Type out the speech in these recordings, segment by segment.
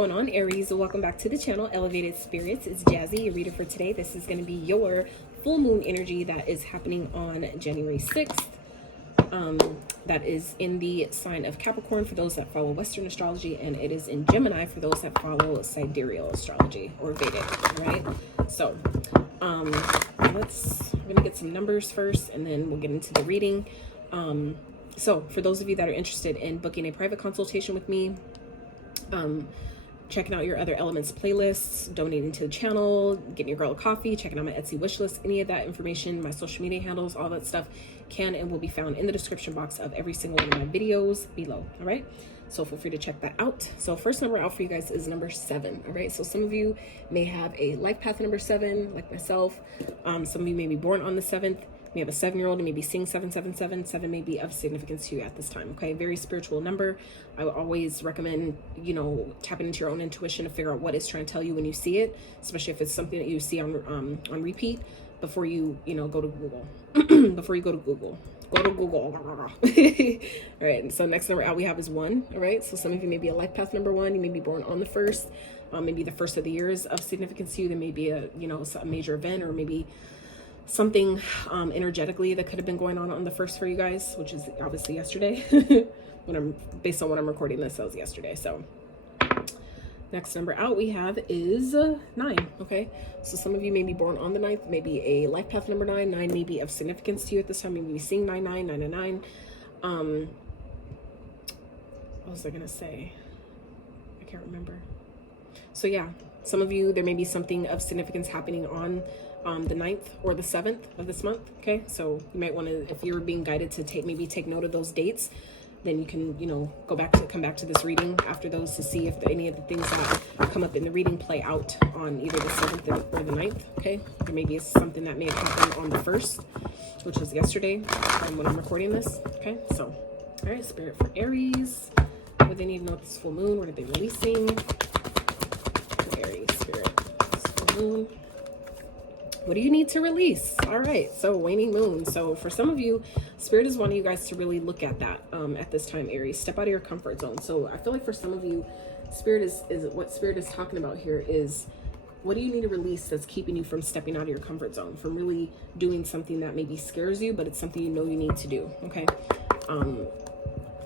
going on, Aries? Welcome back to the channel, Elevated Spirits. It's Jazzy, your reader for today. This is going to be your full moon energy that is happening on January 6th. That is in the sign of Capricorn for those that follow Western astrology, and it is in Gemini for those that follow sidereal astrology or Vedic, right? So, we're gonna get some numbers first, and then we'll get into the reading. So for those of you that are interested in booking a private consultation with me, checking out your other elements playlists, donating to the channel, getting your girl a coffee, checking out my Etsy wish list, any of that information, my social media handles, all that stuff can and will be found in the description box of every single one of my videos below. All right, so feel free to check that out. So first number out for you guys is number 7. All right, so some of you may have a life path number 7 like myself. Some of you may be born on the 7th. You have a 7-year-old and maybe seeing 777. 7 may be of significance to you at this time. Okay, very spiritual number. I would always recommend, tapping into your own intuition to figure out what it's trying to tell you when you see it, especially if it's something that you see on repeat before you go to Google. Before you go to Google. All right, so next number out we have is 1. All right, so some of you may be a life path number 1. You may be born on the 1st. Maybe the first of the year is of significance to you. There may be a major event, or maybe something energetically that could have been going on the 1st for you guys, which is obviously yesterday. Based on when I'm recording this, that was yesterday. So next number out we have is 9. Okay, so some of you may be born on the 9th, maybe a life path number 9. 9 may be of significance to you at this time. Maybe seeing 99999. What was I gonna say? I can't remember. So yeah, some of you, there may be something of significance happening on the 9th or the 7th of this month. Okay, so you might want to, if you're being guided to take note of those dates, then you can come back to this reading after those to see if any of the things that come up in the reading play out on either the 7th or the 9th. Okay, or maybe it's something that may have happened on the 1st, which was yesterday when I'm recording this. Okay, so all right, Spirit for Aries, what do they need to know this full moon? What are they releasing? Aries Spirit, this full moon. What do you need to release? All right, so waning moon. So for some of you, Spirit is wanting you guys to really look at that at this time, Aries. Step out of your comfort zone. So I feel like for some of you, Spirit is what Spirit is talking about here is, what do you need to release that's keeping you from stepping out of your comfort zone, from really doing something that maybe scares you, but it's something you need to do. Okay.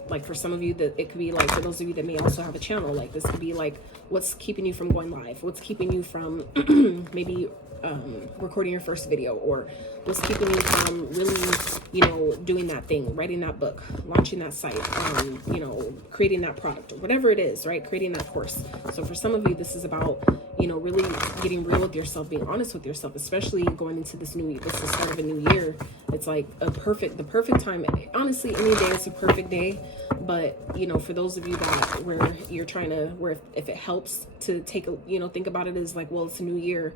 Like for some of you, that it could be like, for those of you that may also have a channel, like this could be like, what's keeping you from going live? What's keeping you from maybe recording your first video, or what's keeping you from really, doing that thing, writing that book, launching that site, creating that product, or whatever it is, right? Creating that course. So for some of you, this is about, really getting real with yourself, being honest with yourself, especially going into this new year. This is the start of a new year. It's like the perfect time. Honestly, any day is a perfect day. But, for those of you that where if it helps to take a, think about it as like, well, it's a new year,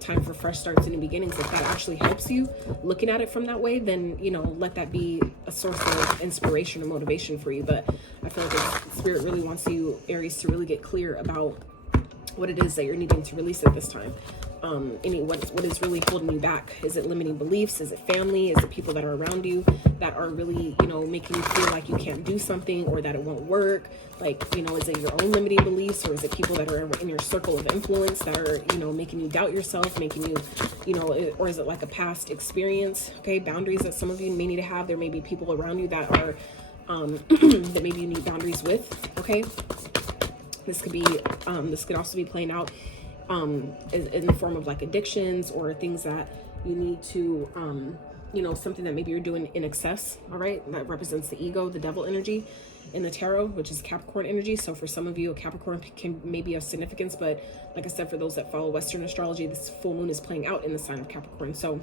time for fresh starts and new beginnings. If that actually helps you looking at it from that way, then, let that be a source of inspiration or motivation for you. But I feel like Spirit really wants you, Aries, to really get clear about what it is that you're needing to release at this time. What is really holding you back? Is it limiting beliefs? Is it family? Is it people that are around you that are really, making you feel like you can't do something, or that it won't work? Like, is it your own limiting beliefs, or is it people that are in your circle of influence that are, making you doubt yourself, making you, or is it like a past experience? Okay, boundaries that some of you may need to have. There may be people around you that are, that maybe you need boundaries with. Okay, this could also be playing out in the form of like addictions, or things that you need to something that maybe you're doing in excess. All right, that represents the ego, the devil energy in the tarot, which is Capricorn energy. So for some of you, a Capricorn can maybe of significance, but like I said, for those that follow Western astrology, this full moon is playing out in the sign of Capricorn. So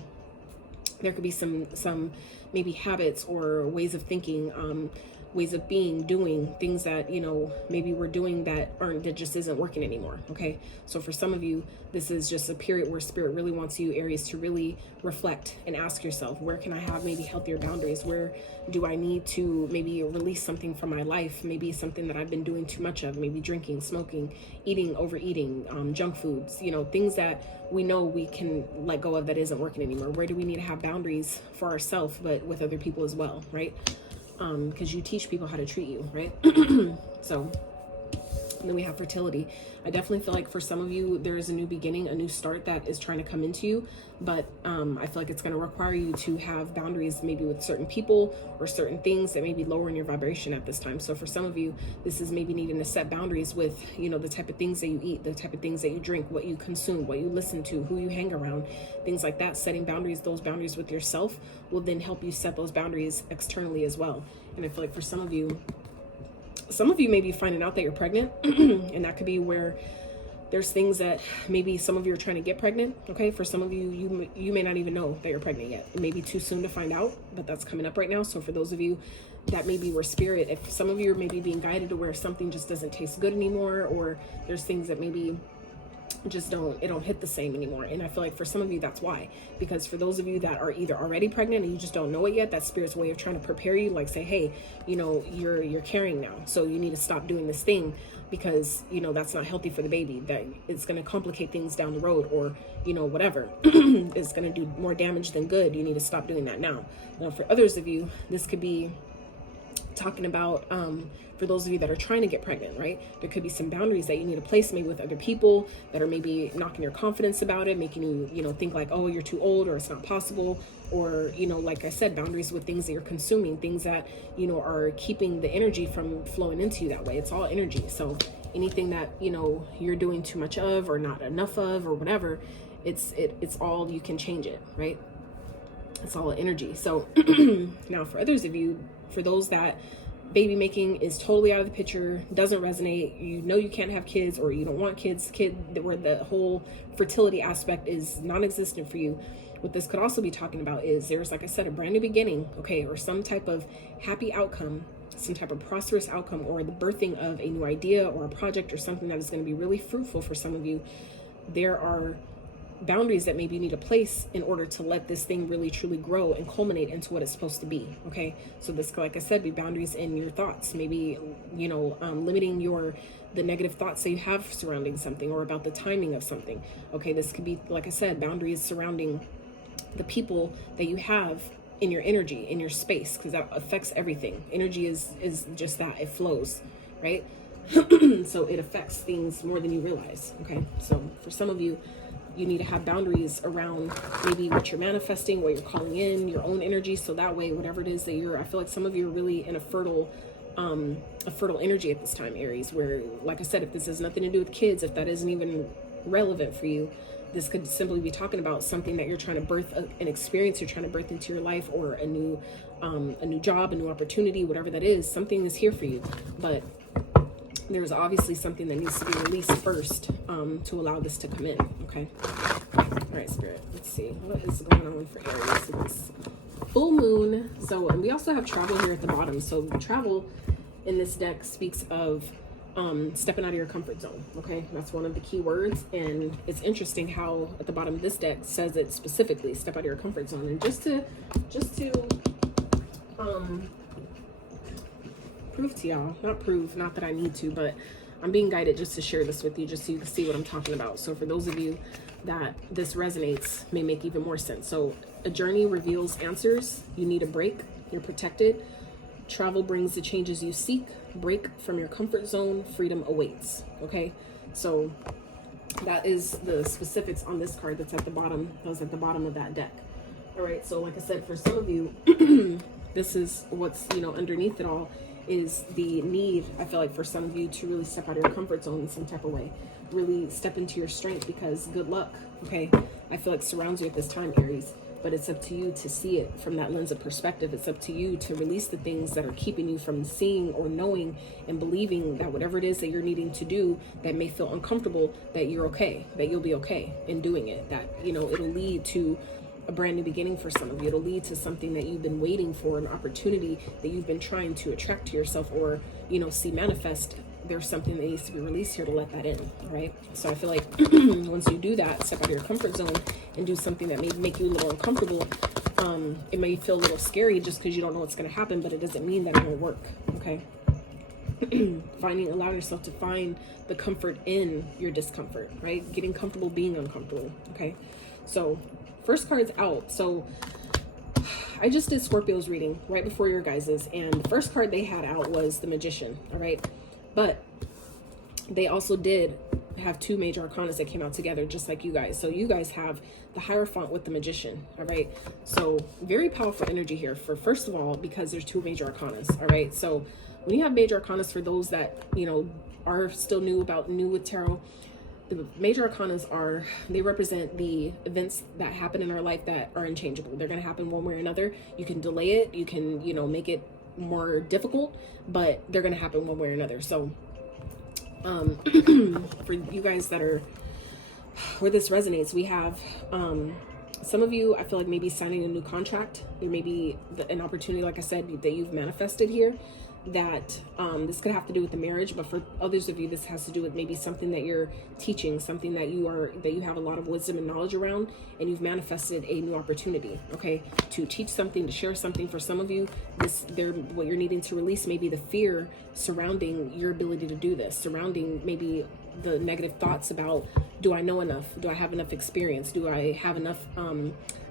there could be some maybe habits or ways of thinking, ways of being, doing things that, maybe we're doing that just isn't working anymore. Okay. So for some of you, this is just a period where Spirit really wants you, Aries, to really reflect and ask yourself, where can I have maybe healthier boundaries? Where do I need to maybe release something from my life? Maybe something that I've been doing too much of, maybe drinking, smoking, overeating, junk foods, things that we know we can let go of that isn't working anymore. Where do we need to have boundaries for ourselves, but with other people as well, right? Because you teach people how to treat you, right? So And then we have fertility. I definitely feel like for some of you, there is a new beginning, a new start that is trying to come into you. But I feel like it's going to require you to have boundaries, maybe with certain people or certain things that may be lowering your vibration at this time. So for some of you, this is maybe needing to set boundaries with, you know, the type of things that you eat, the type of things that you drink, what you consume, what you listen to, who you hang around, things like that. Setting boundaries, those boundaries with yourself will then help you set those boundaries externally as well. And I feel like for some of you may be finding out that you're pregnant and that could be where there's things that maybe some of you are trying to get pregnant. Okay. For some of you, you may not even know that you're pregnant yet. It may be too soon to find out, but that's coming up right now. So for those of you, that may be where spirit, if some of you are maybe being guided to where something just doesn't taste good anymore, or there's things that maybe just don't hit the same anymore. And I feel like for some of you, that's why, because for those of you that are either already pregnant and you just don't know it yet, that's spirit's way of trying to prepare you, like say, hey, you know, you're carrying now, so you need to stop doing this thing because, you know, that's not healthy for the baby, that it's going to complicate things down the road, or, you know, whatever. It's going to do more damage than good. You need to stop doing that now. Now for others of you, this could be talking about for those of you that are trying to get pregnant, right? There could be some boundaries that you need to place, maybe with other people that are maybe knocking your confidence about it, making you, you know, think like, oh, you're too old, or it's not possible, or, you know, like I said, boundaries with things that you're consuming, things that, you know, are keeping the energy from flowing into you that way. It's all energy. So anything that, you know, you're doing too much of or not enough of or whatever, it's all, you can change it, right? It's all energy. So now for others of you, for those that baby making is totally out of the picture, doesn't resonate, you know, you can't have kids, or you don't want kids, where the whole fertility aspect is non-existent for you, what this could also be talking about is there's, like I said, a brand new beginning, okay, or some type of happy outcome, some type of prosperous outcome, or the birthing of a new idea or a project or something that is going to be really fruitful for some of you. There are boundaries that maybe you need to place in order to let this thing really truly grow and culminate into what it's supposed to be. Okay, so this, like I said, be boundaries in your thoughts, maybe, you know, limiting the negative thoughts that you have surrounding something or about the timing of something. Okay, this could be, like I said, boundaries surrounding the people that you have in your energy, in your space, because that affects everything. Energy is just that, it flows, right? So it affects things more than you realize. Okay, so for some of you, you need to have boundaries around maybe what you're manifesting, what you're calling in, your own energy. So that way, whatever it is that I feel like some of you are really in a fertile energy at this time, Aries, where, like I said, if this has nothing to do with kids, if that isn't even relevant for you, this could simply be talking about something that you're trying to birth, an experience you're trying to birth into your life, or a new job, a new opportunity, whatever that is. Something is here for you, but there's obviously something that needs to be released first to allow this to come in. Okay. All right, Spirit. Let's see what is going on for Aries this full moon. So, and we also have travel here at the bottom. So travel in this deck speaks of stepping out of your comfort zone. Okay, that's one of the key words, and it's interesting how at the bottom of this deck says it specifically, step out of your comfort zone. And just to prove to y'all, not that I need to, but I'm being guided just to share this with you, just so you can see what I'm talking about. So for those of you that this resonates, may make even more sense. So a journey reveals answers. You need a break. You're protected. Travel brings the changes you seek. Break from your comfort zone. Freedom awaits. Okay, so that is the specifics on this card that's at the bottom. That was at the bottom of that deck. All right, so like I said, for some of you, this is what's, you know, underneath it all is the need, I feel like, for some of you to really step out of your comfort zone in some type of way, really step into your strength, because good luck, okay, I feel like surrounds you at this time, Aries. But it's up to you to see it from that lens of perspective. It's up to you to release the things that are keeping you from seeing or knowing and believing that whatever it is that you're needing to do that may feel uncomfortable, that you're okay, that you'll be okay in doing it, that, you know, it'll lead to a brand new beginning for some of you. It'll lead to something that you've been waiting for, an opportunity that you've been trying to attract to yourself, or, you know, see manifest. There's something that needs to be released here to let that in. All right, so I feel like once you do that, step out of your comfort zone and do something that may make you a little uncomfortable. It may feel a little scary just because you don't know what's going to happen, but it doesn't mean that it won't work. Okay. Allowing yourself to find the comfort in your discomfort, right? Getting comfortable being uncomfortable. Okay, so first card's out. So I just did Scorpio's reading right before your guys's, and the first card they had out was the Magician. All right, but they also did have two major arcanas that came out together, just like you guys. So you guys have the Hierophant with the Magician. All right, so very powerful energy here, for first of all, because there's two major arcanas. All right, so when you have major arcanas, for those that, you know, are still new with tarot, the major arcanas are, they represent the events that happen in our life that are unchangeable. They're going to happen one way or another. You can delay it, you can, you know, make it more difficult, but they're going to happen one way or another. So for you guys that are, where this resonates, we have some of you, I feel like maybe signing a new contract. There may be an opportunity, like I said, that you've manifested here, that this could have to do with the marriage, but for others of you, this has to do with maybe something that you're teaching, something that you have a lot of wisdom and knowledge around, and you've manifested a new opportunity, okay, to teach something, to share something. For some of you, what you're needing to release may be the fear surrounding your ability to do this, surrounding maybe the negative thoughts about, do I know enough? Do I have enough experience? Do I have enough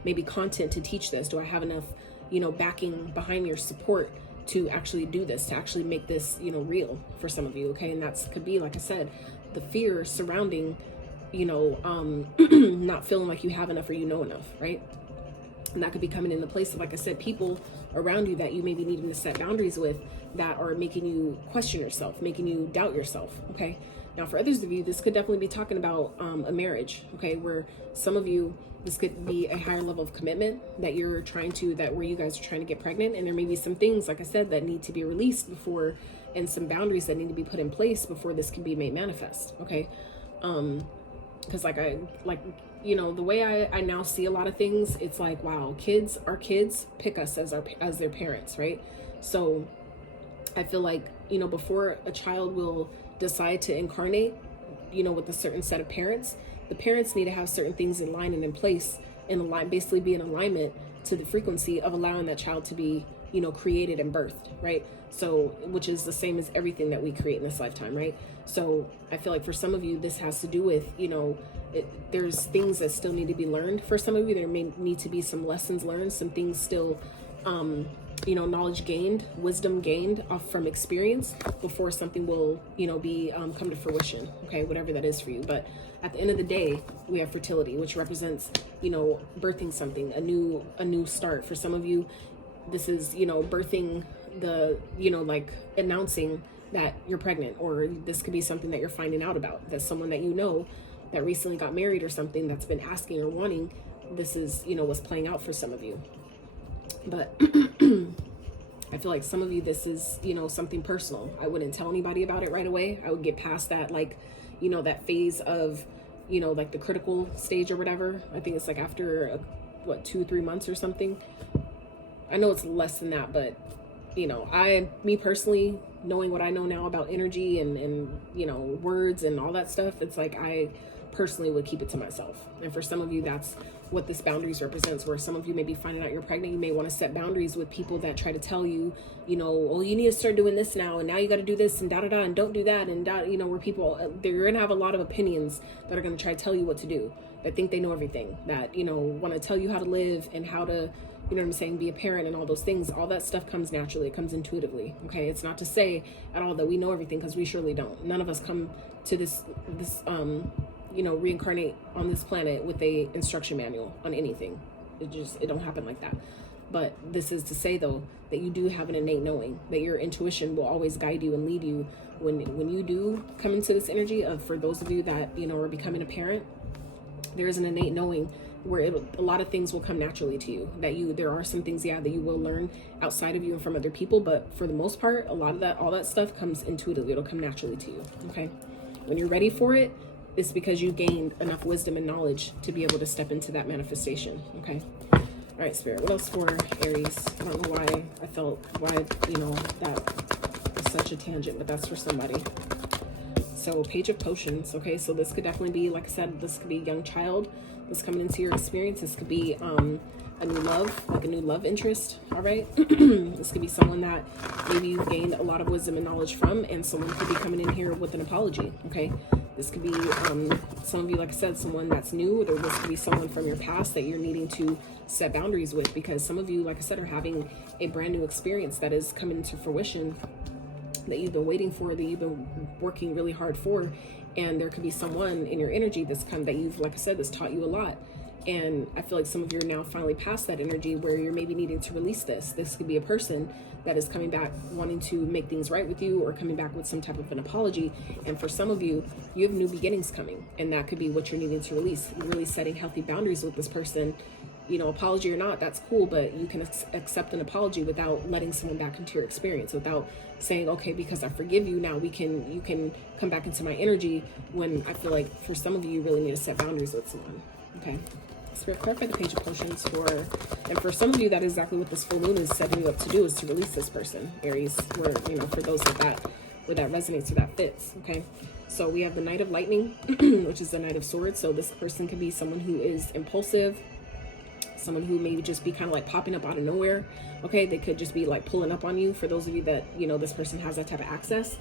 maybe content to teach this? Do I have enough, you know, backing behind your support to actually do this, to actually make this, you know, real for some of you, okay? And that's could be, like I said, the fear surrounding, you know, not feeling like you have enough or you know enough, right? And that could be coming in the place of, like I said, people around you that you may be needing to set boundaries with, that are making you question yourself, making you doubt yourself, okay? Now, for others of you, this could definitely be talking about a marriage, okay? Where some of you, this could be a higher level of commitment that you're trying to, where you guys are trying to get pregnant, and there may be some things, like I said, that need to be released before, and some boundaries that need to be put in place before this can be made manifest, okay? Because you know, the way I now see a lot of things, it's like, wow, our kids pick us as their parents, right? So I feel like, you know, before a child will decide to incarnate, you know, with a certain set of parents, the parents need to have certain things in line and in place, and basically be in alignment to the frequency of allowing that child to be, you know, created and birthed, right? So, which is the same as everything that we create in this lifetime, right? So I feel like for some of you, this has to do with, you know, there's things that still need to be learned. For some of you, there may need to be some lessons learned, some things still, you know, knowledge gained, wisdom gained from experience before something will, you know, be come to fruition, okay, whatever that is for you. But at the end of the day, we have fertility, which represents, you know, birthing something, a new start. For some of you, this is, you know, birthing you know, like announcing that you're pregnant, or this could be something that you're finding out about, that someone that you know that recently got married or something, that's been asking or wanting. This is, you know, what's playing out for some of you. But I feel like some of you, this is, you know, something personal. I wouldn't tell anybody about it right away. I would get past that, like, you know, that phase of, you know, like the critical stage or whatever. I think it's like after 2-3 months or something. I know it's less than that, but, you know, me personally, knowing what I know now about energy and you know, words and all that stuff, it's like I personally would keep it to myself. And for some of you, that's what this boundaries represents, where some of you may be finding out you're pregnant. You may want to set boundaries with people that try to tell you, you know, oh, you need to start doing this now, and now you got to do this, and da-da-da, and don't do that, and you know, where people, they're going to have a lot of opinions that are going to try to tell you what to do, that think they know everything, that, you know, want to tell you how to live and how to, you know what I'm saying, be a parent and all those things. All that stuff comes naturally. It comes intuitively, okay? It's not to say at all that we know everything, because we surely don't. None of us come to this you know, reincarnate on this planet with a instruction manual on anything. It don't happen like that. But this is to say, though, that you do have an innate knowing, that your intuition will always guide you and lead you when you do come into this energy of, for those of you that, you know, are becoming a parent, there is an innate knowing where a lot of things will come naturally to you, that there are some things, that you will learn outside of you and from other people, but for the most part, a lot of that, all that stuff comes intuitively. It'll come naturally to you, okay? When you're ready for it, it's because you gained enough wisdom and knowledge to be able to step into that manifestation, okay? All right, Spirit, what else for Aries? I don't know why, you know, that was such a tangent, but that's for somebody. So, Page of Potions, okay? So this could definitely be, like I said, this could be a young child that's coming into your experience. This could be a new love, like a new love interest, all right? This could be someone that maybe you've gained a lot of wisdom and knowledge from, and someone could be coming in here with an apology, okay? This could be some of you, like I said, someone that's new, or this could be someone from your past that you're needing to set boundaries with, because some of you, like I said, are having a brand new experience that is coming to fruition that you've been waiting for, that you've been working really hard for. And there could be someone in your energy that's come, that you've, like I said, that's taught you a lot. And I feel like some of you are now finally past that energy where you're maybe needing to release this. This could be a person that is coming back wanting to make things right with you, or coming back with some type of an apology. And for some of you, you have new beginnings coming, and that could be what you're needing to release. You're really setting healthy boundaries with this person. You know, apology or not, that's cool, but you can accept an apology without letting someone back into your experience, without saying, okay, because I forgive you, now you can come back into my energy, when I feel like for some of you, you really need to set boundaries with someone. Okay. Spirit, clarify the Page of Potions and for some of you, that is exactly what this full moon is setting you up to do, is to release this person, Aries, where, you know, for those where that resonates or that fits. Okay. So we have the Knight of Lightning, which is the Knight of Swords. So this person could be someone who is impulsive, someone who maybe just be kind of like popping up out of nowhere. Okay. They could just be like pulling up on you, for those of you that, you know, this person has that type of access.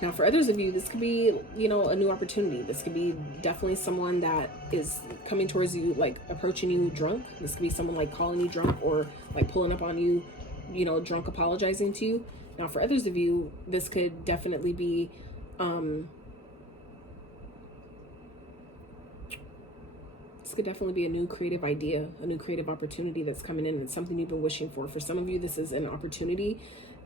Now, for others of you, this could be, you know, a new opportunity. This could be definitely someone that is coming towards you, like approaching you drunk. This could be someone like calling you drunk, or like pulling up on you, you know, drunk, apologizing to you. Now, for others of you, this could definitely be, this could definitely be a new creative idea, a new creative opportunity that's coming in. It's something you've been wishing for. For some of you, this is an opportunity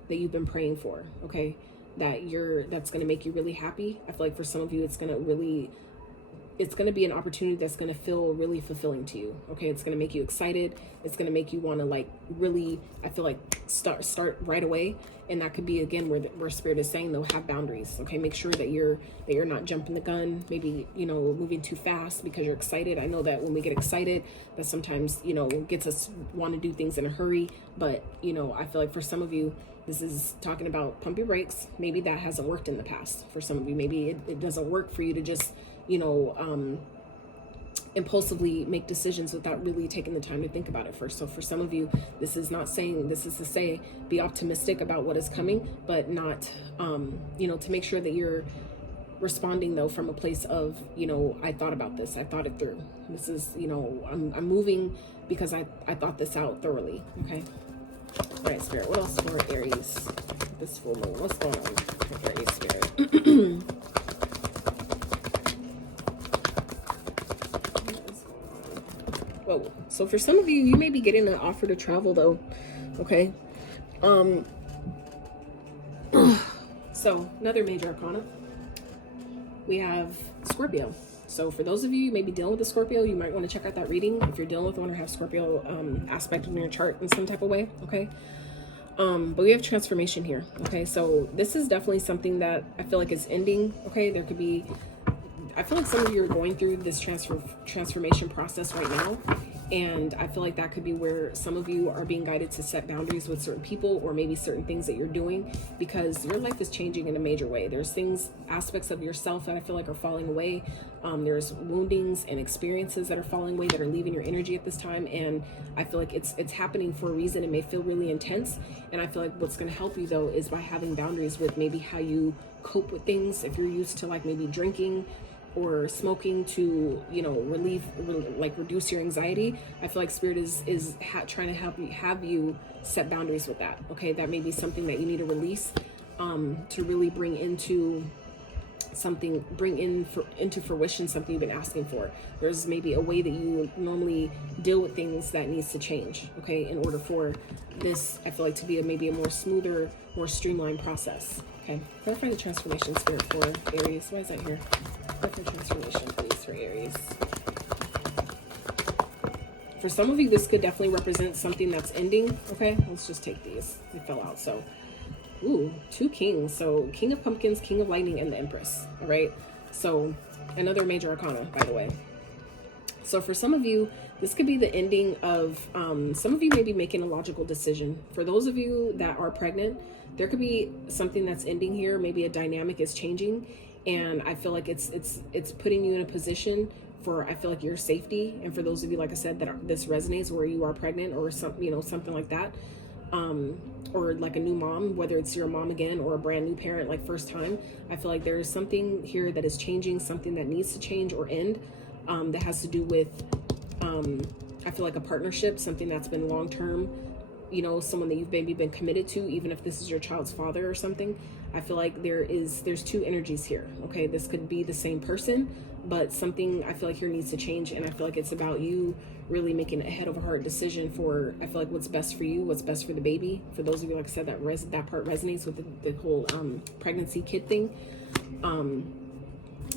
that you've been praying for. Okay. That's going to make you really happy. I feel like for some of you, it's going to be an opportunity that's going to feel really fulfilling to you. Okay. It's going to make you excited. It's going to make you want to, like, really, I feel like start right away. And that could be, again, where Spirit is saying, though, have boundaries. Okay. Make sure that you're not jumping the gun, maybe, you know, moving too fast because you're excited. I know that when we get excited, that sometimes, you know, gets us want to do things in a hurry. But, you know, I feel like for some of you, this is talking about pump your brakes. Maybe that hasn't worked in the past. For some of you, maybe it doesn't work for you to just, you know, impulsively make decisions without really taking the time to think about it first. So for some of you, this is not saying, this is to say, be optimistic about what is coming, but not, you know, to make sure that you're responding, though, from a place of, you know, I thought about this, I thought it through. This is, you know, I'm moving because I thought this out thoroughly. Okay. All right, Spirit, what else for Aries this full moon? What's going on for Aries, Spirit? Whoa. So for some of you, you may be getting an offer to travel, though. Okay. So another major arcana, we have Scorpio. So for those of you who may be dealing with a Scorpio, you might want to check out that reading if you're dealing with one or have Scorpio aspect in your chart in some type of way. Okay. But we have transformation here. Okay. So this is definitely something that I feel like is ending. Okay. There could be, I feel like some of you are going through this transformation process right now. And I feel like that could be where some of you are being guided to set boundaries with certain people, or maybe certain things that you're doing, because your life is changing in a major way. There's things, aspects of yourself that I feel like are falling away. There's woundings and experiences that are falling away, that are leaving your energy at this time. And I feel like it's happening for a reason. It may feel really intense. And I feel like what's going to help you, though, is by having boundaries with maybe how you cope with things. If you're used to, like, maybe drinking or smoking to, you know, reduce your anxiety, I feel like Spirit is trying to have you set boundaries with that. Okay. That may be something that you need to release, to really bring into fruition something you've been asking for. There's maybe a way that you normally deal with things that needs to change. Okay. In order for this, I feel like, to be maybe a more smoother, more streamlined process. Okay. Clarify the transformation, Spirit, for Aries. Why is that here? Clarify transformation, please, for Aries. For some of you, this could definitely represent something that's ending. Okay. Let's just take these. They fell out. So, ooh, 2 kings. So King of Pumpkins, King of Lightning, and the Empress. All right. So another major arcana, by the way. So for some of you, this could be the ending of, some of you may be making a logical decision. For those of you that are pregnant, there could be something that's ending here. Maybe a dynamic is changing. And I feel like it's putting you in a position for, I feel like, your safety. And for those of you, like I said, this resonates, where you are pregnant or something, you know, something like that. Or like a new mom, whether it's your mom again or a brand new parent, like first time. I feel like there is something here that is changing, something that needs to change or end, that has to do with, I feel like, a partnership, something that's been long-term, you know, someone that you've maybe been committed to, even if this is your child's father or something. I feel like there's two energies here. Okay, this could be the same person, but something I feel like here needs to change. And I feel like it's about you really making a head over heart decision for, I feel like, what's best for you, what's best for the baby. For those of you, like I said, that part resonates with the whole pregnancy kid thing.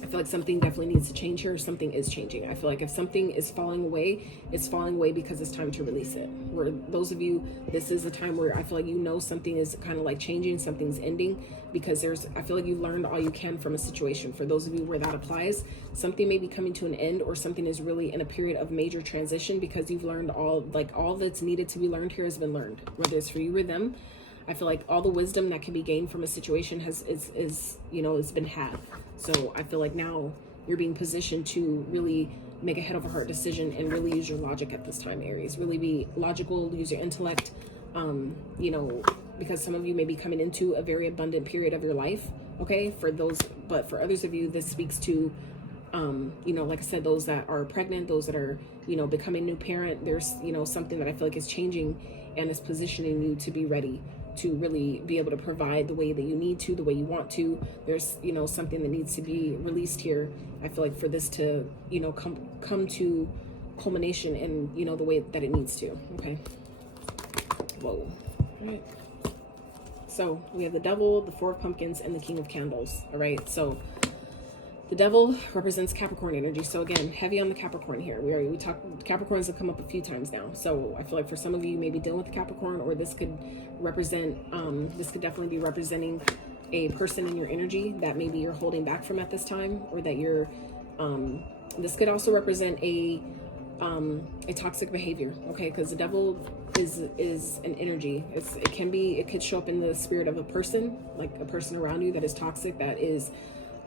I feel like something definitely needs to change here. Something is changing. I feel like if something is falling away, it's falling away because it's time to release it. Where those of you, this is a time where I feel like, you know, something is kind of like changing, something's ending, because I feel like you learned all you can from a situation. For those of you where that applies, something may be coming to an end, or something is really in a period of major transition, because you've learned all that's needed to be learned here has been learned, whether it's for you or them. I feel like all the wisdom that can be gained from a situation is you know, it's been had. So I feel like now you're being positioned to really make a head over heart decision and really use your logic at this time, Aries. Really be logical, use your intellect, you know, because some of you may be coming into a very abundant period of your life, okay? But for others of you, this speaks to, you know, like I said, those that are pregnant, those that are, you know, becoming new parent. There's, you know, something that I feel like is changing and is positioning you to be ready to really be able to provide the way that you need to, the way you want to. There's, you know, something that needs to be released here. I feel like for this to, you know, come to culmination in, you know, the way that it needs to. Okay. Whoa. All right. So we have the Devil, the Four of Pumpkins, and the King of Candles. All right. So the Devil represents Capricorn energy. So again, heavy on the Capricorn here. We talked, Capricorns have come up a few times now. So I feel like for some of you, you may be dealing with Capricorn, or this could represent, this could definitely be representing a person in your energy that maybe you're holding back from at this time, or that you're, this could also represent a toxic behavior. Okay. Because the Devil is an energy. It could show up in the spirit of a person, like a person around you that is toxic, that is,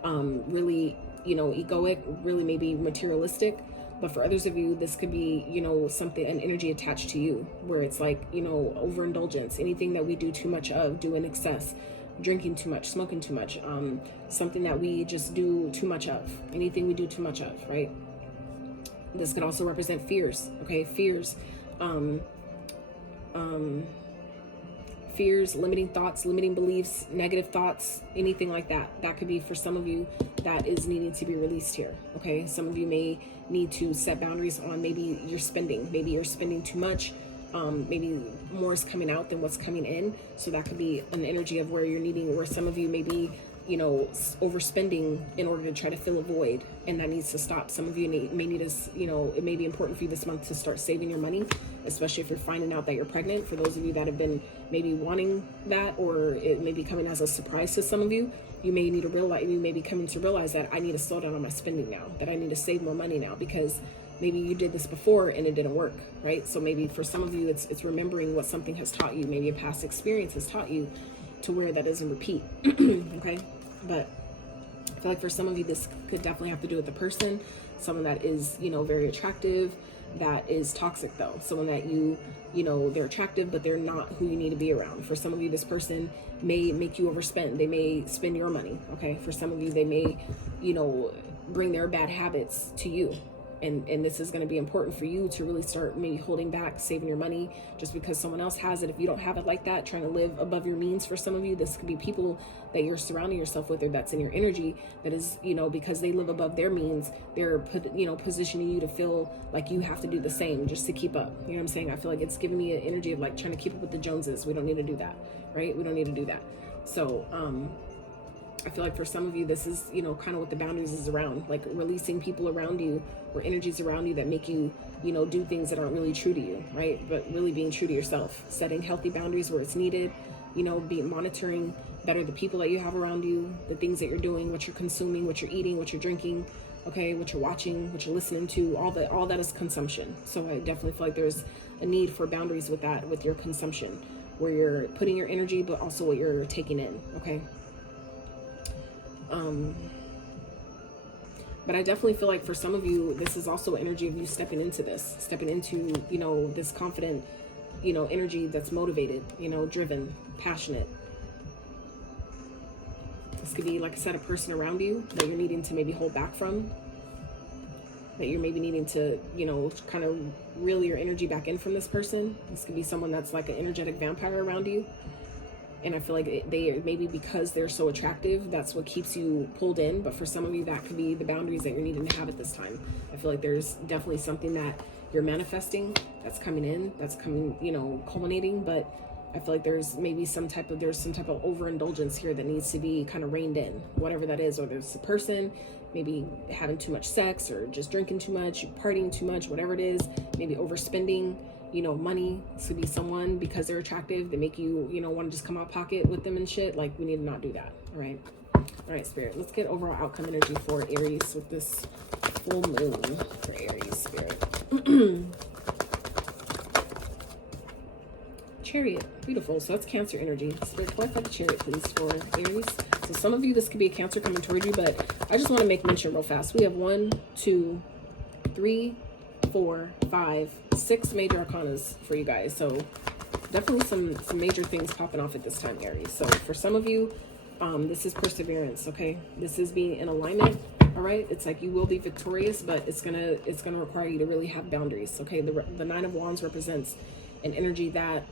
really, you know, egoic, really maybe materialistic. But for others of you, this could be, you know, something, an energy attached to you, where it's like, you know, overindulgence, anything that we do too much of, do in excess, drinking too much, smoking too much, something that we just do too much of, anything we do too much of, right? This could also represent fears. Okay, fears, fears, limiting thoughts, limiting beliefs, negative thoughts, anything like that. That could be for some of you that is needing to be released here. Okay, some of you may need to set boundaries on maybe you're spending too much, maybe more is coming out than what's coming in. So that could be an energy of where some of you may be, you know, overspending in order to try to fill a void, and that needs to stop. Some of you may need to, you know, it may be important for you this month to start saving your money, especially if you're finding out that you're pregnant. For those of you that have been maybe wanting that, or it may be coming as a surprise to some of you, you may be coming to realize that I need to slow down on my spending now, that I need to save more money now, because maybe you did this before and it didn't work, right? So maybe for some of you, it's remembering what something has taught you, maybe a past experience has taught you, to where that doesn't repeat. Okay. But I feel like for some of you, this could definitely have to do with the person, someone that is, you know, very attractive, that is toxic though. Someone that you know, they're attractive, but they're not who you need to be around. For some of you, this person may make you overspend. They may spend your money. Okay. For some of you, they may, you know, bring their bad habits to you. And this is going to be important for you to really start maybe holding back, saving your money, just because someone else has it. If you don't have it like that, trying to live above your means. For some of you, this could be people that you're surrounding yourself with, or that's in your energy, that is, you know, because they live above their means, they're positioning you to feel like you have to do the same just to keep up. You know what I'm saying? I feel like it's giving me an energy of like trying to keep up with the Joneses. We don't need to do that, right? We don't need to do that. So, I feel like for some of you, this is, you know, kind of what the boundaries is around, like releasing people around you or energies around you that make you, you know, do things that aren't really true to you, right? But really being true to yourself, setting healthy boundaries where it's needed, you know, monitoring better the people that you have around you, the things that you're doing, what you're consuming, what you're eating, what you're drinking, okay, what you're watching, what you're listening to, all that is consumption. So I definitely feel like there's a need for boundaries with that, with your consumption, where you're putting your energy, but also what you're taking in, okay? But I definitely feel like for some of you, this is also energy of you stepping into, you know, this confident, you know, energy that's motivated, you know, driven, passionate. This could be, like I said, a person around you that you're needing to maybe hold back from. that you're maybe needing to, you know, kind of reel your energy back in from this person. This could be someone that's like an energetic vampire around you. And I feel like they maybe because they're so attractive, that's what keeps you pulled in. But for some of you, that could be the boundaries that you're needing to have at this time. I feel like there's definitely something that you're manifesting that's coming in, that's coming, you know, culminating. But I feel like there's some type of overindulgence here that needs to be kind of reined in, whatever that is. Or there's a person maybe having too much sex, or just drinking too much, partying too much, whatever it is, maybe overspending, you know, money. This could be someone, because they're attractive, they make you, you know, want to just come out pocket with them and shit. Like, we need to not do that. All right, Spirit, let's get overall outcome energy for Aries with this full moon for Aries, Spirit. Chariot, beautiful. So that's Cancer energy. Spirit, clarify the Chariot, please, for Aries. So some of you, this could be a Cancer coming toward you, but I just want to make mention real fast. We have 1, 2, 3, 4, 5, 6 major arcanas for you guys. So definitely some major things popping off at this time, Aries. So for some of you, this is perseverance. Okay, this is being in alignment. All right, it's like you will be victorious, but it's gonna require you to really have boundaries. Okay, the Nine of Wands represents an energy that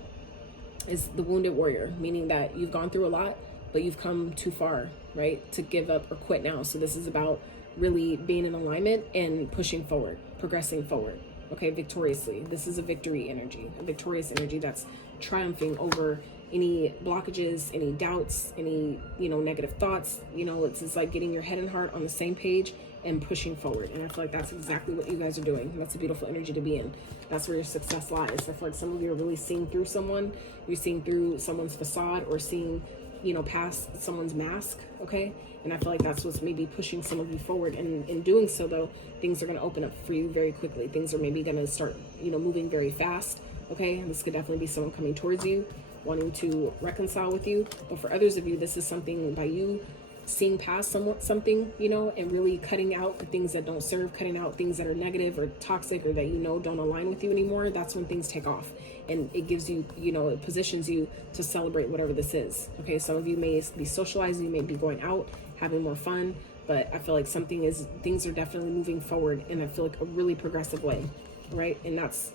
is the wounded warrior, meaning that you've gone through a lot, but you've come too far, right, to give up or quit now. So this is about really being in alignment and pushing forward, progressing forward, okay, victoriously. This is a victory energy, a victorious energy that's triumphing over any blockages, any doubts, any, you know, negative thoughts. You know, it's like getting your head and heart on the same page and pushing forward. And I feel like that's exactly what you guys are doing. That's a beautiful energy to be in. That's where your success lies. I feel like some of you are really seeing through someone. You're seeing through someone's facade, or seeing, you know, past someone's mask, okay? And I feel like that's what's maybe pushing some of you forward. And in doing so, though, things are going to open up for you very quickly. Things are maybe going to start, you know, moving very fast, okay? And this could definitely be someone coming towards you, wanting to reconcile with you. But for others of you, this is something by you seeing past something, you know, and really cutting out the things that don't serve, cutting out things that are negative or toxic, or that, you know, don't align with you anymore. That's when things take off, and it gives you, you know, it positions you to celebrate whatever this is. Okay, some of you may be socializing, you may be going out, having more fun, but I feel like things are definitely moving forward, and I feel like a really progressive way, right? And that's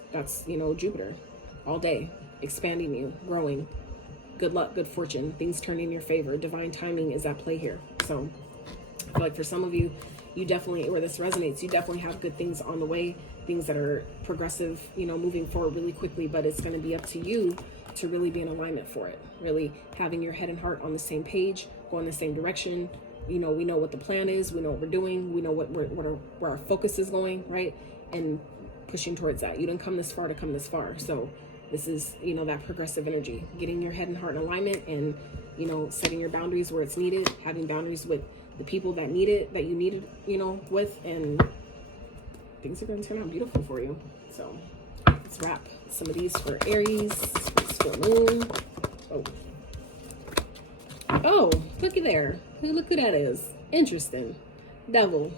you know, Jupiter all day, expanding you, growing. Good luck, good fortune, things turning in your favor. Divine timing is at play here. So I feel like for some of you, you definitely, where this resonates, you definitely have good things on the way, things that are progressive, you know, moving forward really quickly. But it's going to be up to you to really be in alignment for it, really having your head and heart on the same page, going the same direction. You know, we know what the plan is, we know what we're doing, we know where our focus is going, right? And pushing towards that. You didn't come this far to come this far. So this is, you know, that progressive energy, getting your head and heart in alignment, and, you know, setting your boundaries where it's needed, having boundaries with the people that need it, that you need it, you know, with, and things are going to turn out beautiful for you. So let's wrap some of these for Aries, for moon. Oh, looky there. Look who that is. Interesting. Devil.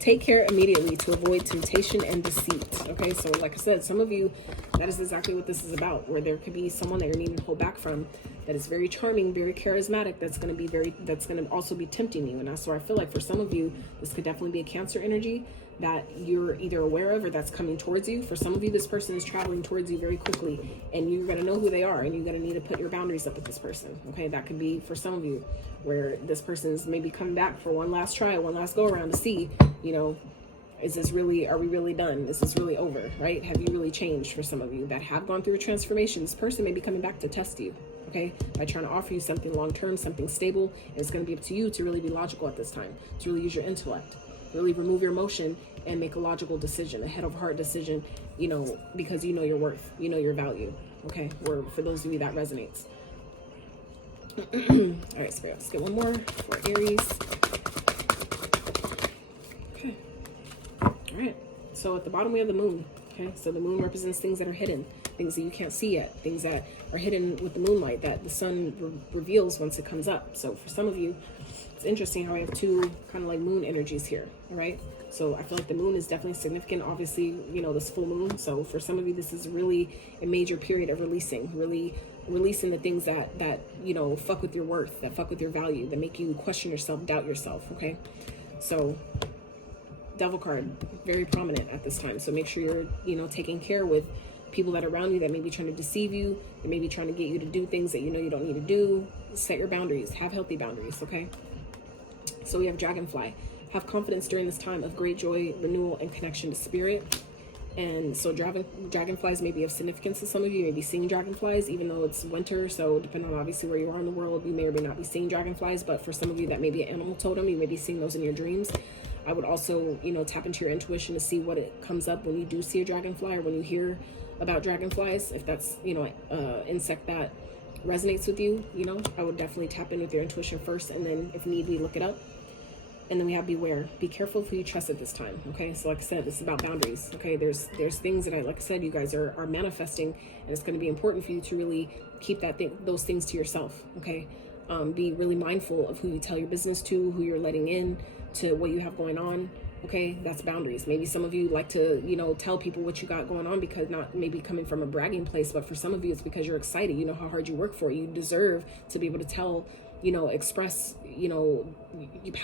Take care immediately to avoid temptation and deceit. Okay, so like I said, some of you, that is exactly what this is about, where there could be someone that you're needing to hold back from, that is very charming, very charismatic, that's going to also be tempting you. And that's where I feel like for some of you, this could definitely be a Cancer energy that you're either aware of, or that's coming towards you. For some of you, this person is traveling towards you very quickly, and you're going to know who they are, and you're going to need to put your boundaries up with this person. Okay, that could be for some of you, where this person is maybe coming back for one last try, one last go around to see, you know, are we really done? Is this really over, right? Have you really changed? For some of you that have gone through a transformation, this person may be coming back to test you, okay, by trying to offer you something long-term, something stable. And it's going to be up to you to really be logical at this time, to really use your intellect, really remove your emotion and make a logical decision, a head over heart decision, you know, because you know your worth, you know your value, okay? Or for those of you that resonates. All right, Spirit, let's get one more for Aries. Okay. All right. So at the bottom we have the moon. Okay. So the moon represents things that are hidden, things that you can't see yet, things that are hidden with the moonlight that the sun reveals once it comes up. So for some of you, it's interesting how I have two kind of like moon energies here. All right. So I feel like the moon is definitely significant, obviously, you know, this full moon. So for some of you, this is really a major period of really releasing the things that you know, fuck with your worth, that fuck with your value, that make you question yourself, doubt yourself. Okay. So Devil card, very prominent at this time. So make sure you're, you know, taking care with people that are around you that may be trying to deceive you. They may be trying to get you to do things that you know you don't need to do. Set your boundaries. Have healthy boundaries, okay? So we have Dragonfly. Have confidence during this time of great joy, renewal, and connection to spirit. And so dragonflies may be of significance to some of you. You may be seeing dragonflies, even though it's winter. So depending on obviously where you are in the world, you may or may not be seeing dragonflies. But for some of you, that may be an animal totem. You may be seeing those in your dreams. I would also, you know, tap into your intuition to see what it comes up when you do see a dragonfly, or when you hear about dragonflies. If that's, you know, insect that resonates with you, you know, I would definitely tap in with your intuition first, and then if need be, look it up. And then we have beware. Be careful of who you trust at this time. Okay, so like I said, this is about boundaries. Okay, there's things that like I said, you guys are manifesting, and it's going to be important for you to really keep those things to yourself. Okay, be really mindful of who you tell your business to, who you're letting in to what you have going on. Okay, that's boundaries. Maybe some of you like to, you know, tell people what you got going on, because not maybe coming from a bragging place, but for some of you it's because you're excited. You know how hard you work for it. You deserve to be able to tell, you know, express, you know,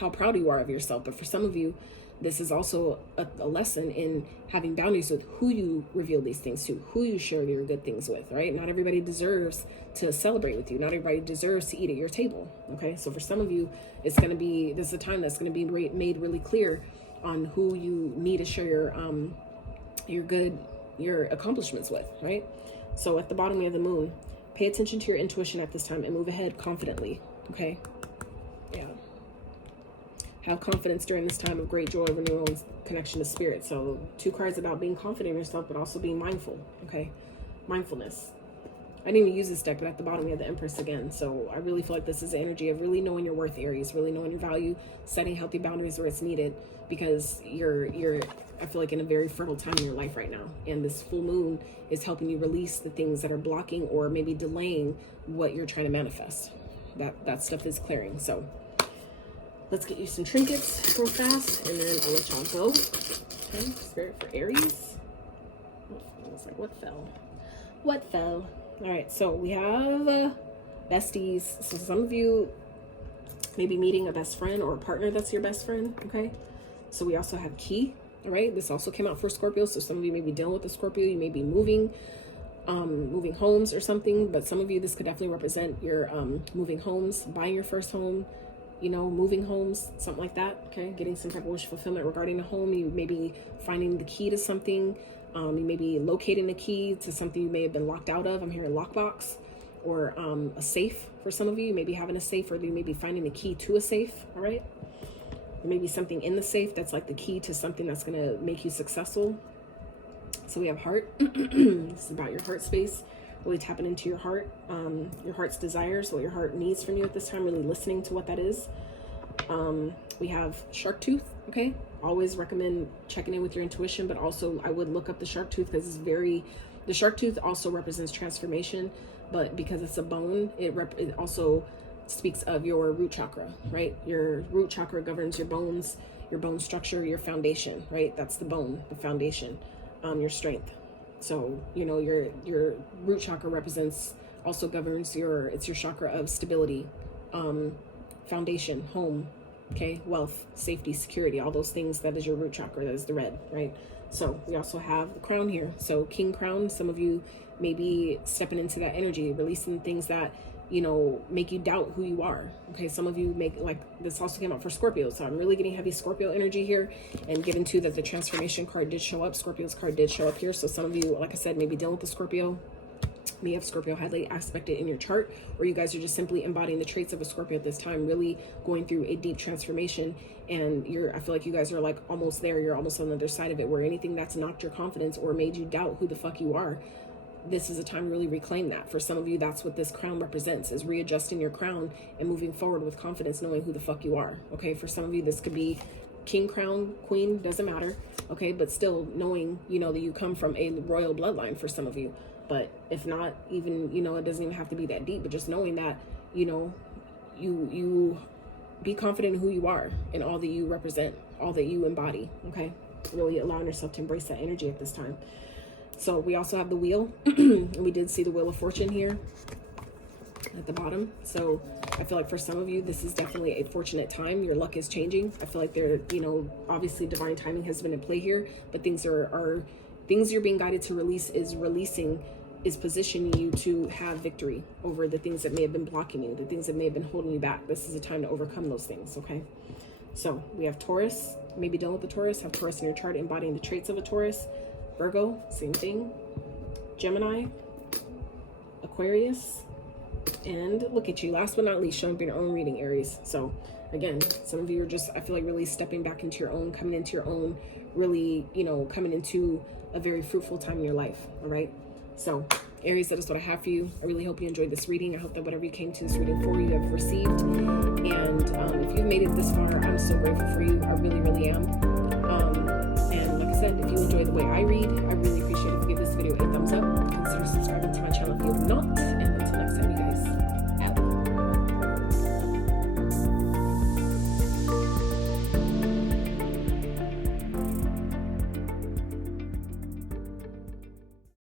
how proud you are of yourself. But for some of you, this is also a lesson in having boundaries with who you reveal these things to, who you share your good things with, right? Not everybody deserves to celebrate with you. Not everybody deserves to eat at your table. Okay, so for some of you, it's going to be, this is a time that's going to be made really clear on who you need to share your accomplishments with, right? So at the bottom we have the moon. Pay attention to your intuition at this time and move ahead confidently. Okay, yeah. Have confidence during this time of great joy, renewal, and connection to spirit. So 2 cards about being confident in yourself, but also being mindful. Okay, mindfulness. I didn't even use this deck, but at the bottom we have the Empress again. So I really feel like this is the energy of really knowing your worth, Aries, really knowing your value, setting healthy boundaries where it's needed, because you're I feel like in a very fertile time in your life right now. And this full moon is helping you release the things that are blocking or maybe delaying what you're trying to manifest. That stuff is clearing. So let's get you some trinkets real fast, and then I'll let y'all go. Okay, Spirit for Aries. I was like, what fell? What fell? All right, so we have besties. So some of you may be meeting a best friend or a partner that's your best friend, okay? So we also have key, all right? This also came out for Scorpio, so some of you may be dealing with the Scorpio. You may be moving homes or something, but some of you, this could definitely represent your moving homes, buying your first home, you know, moving homes, something like that, okay? Getting some type of wish fulfillment regarding a home. You may be finding the key to something. You may be locating the key to something you may have been locked out of. I'm hearing lockbox, or a safe for some of you. You may be having a safe, or you may be finding the key to a safe, all right? There may be something in the safe that's like the key to something that's going to make you successful. So we have heart. This is about your heart space, really tapping into your heart's desires, what your heart needs from you at this time, really listening to what that is. We have shark tooth, okay? Always recommend checking in with your intuition, but also I would look up the shark tooth, because the shark tooth also represents transformation, but because it's a bone, it also speaks of your root chakra, right? Your root chakra governs your bones, your bone structure, your foundation, right? That's the bone, the foundation, your strength. So, you know, your root chakra also governs it's your chakra of stability, foundation, home, okay, wealth, safety, security, all those things. That is your root chakra. That is the red, right? So we also have the crown here. So king crown, some of you may be stepping into that energy, releasing things that, you know, make you doubt who you are. Okay, some of you like this also came out for Scorpio. So I'm really getting heavy Scorpio energy here, and get into that the transformation card did show up. Scorpio's card did show up here. So some of you, like I said, may be dealing with the Scorpio. May have Scorpio highly aspected in your chart, or you guys are just simply embodying the traits of a Scorpio at this time, really going through a deep transformation. And I feel like you guys are like almost there. You're almost on the other side of it, where anything that's knocked your confidence or made you doubt who the fuck you are, this is a time to really reclaim that. For some of you, that's what this crown represents, is readjusting your crown and moving forward with confidence, knowing who the fuck you are. Okay, for some of you, this could be king, crown, queen, doesn't matter. Okay, but still knowing, you know, that you come from a royal bloodline for some of you. But if not, even, you know, it doesn't even have to be that deep, but just knowing that, you know, you be confident in who you are and all that you represent, all that you embody, okay? Really allowing yourself to embrace that energy at this time. So we also have the wheel, and we did see the Wheel of Fortune here. at the bottom. So I feel like for some of you, this is definitely a fortunate time. Your luck is changing. I feel like there, you know, obviously divine timing has been in play here, but things things you're being guided to release is positioning you to have victory over the things that may have been blocking you, the things that may have been holding you back. This is a time to overcome those things, okay? So we have Taurus, maybe done with the Taurus, have Taurus in your chart embodying the traits of a Taurus. Virgo, same thing. Gemini, Aquarius, and look at you, last but not least, showing up in your own reading, Aries. So again, some of you are just, I feel like, really stepping back into your own, coming into your own, really, you know, coming into a very fruitful time in your life, all right? So Aries, that is what I have for you. I really hope you enjoyed this reading. I hope that whatever you came to this reading for, you have received. And if you've made it this far, I'm so grateful for you. I really, really am. And like I said, if you enjoy the way I read, I really appreciate it if you give this video a thumbs up. Consider subscribing to my channel if you have not. And until next time.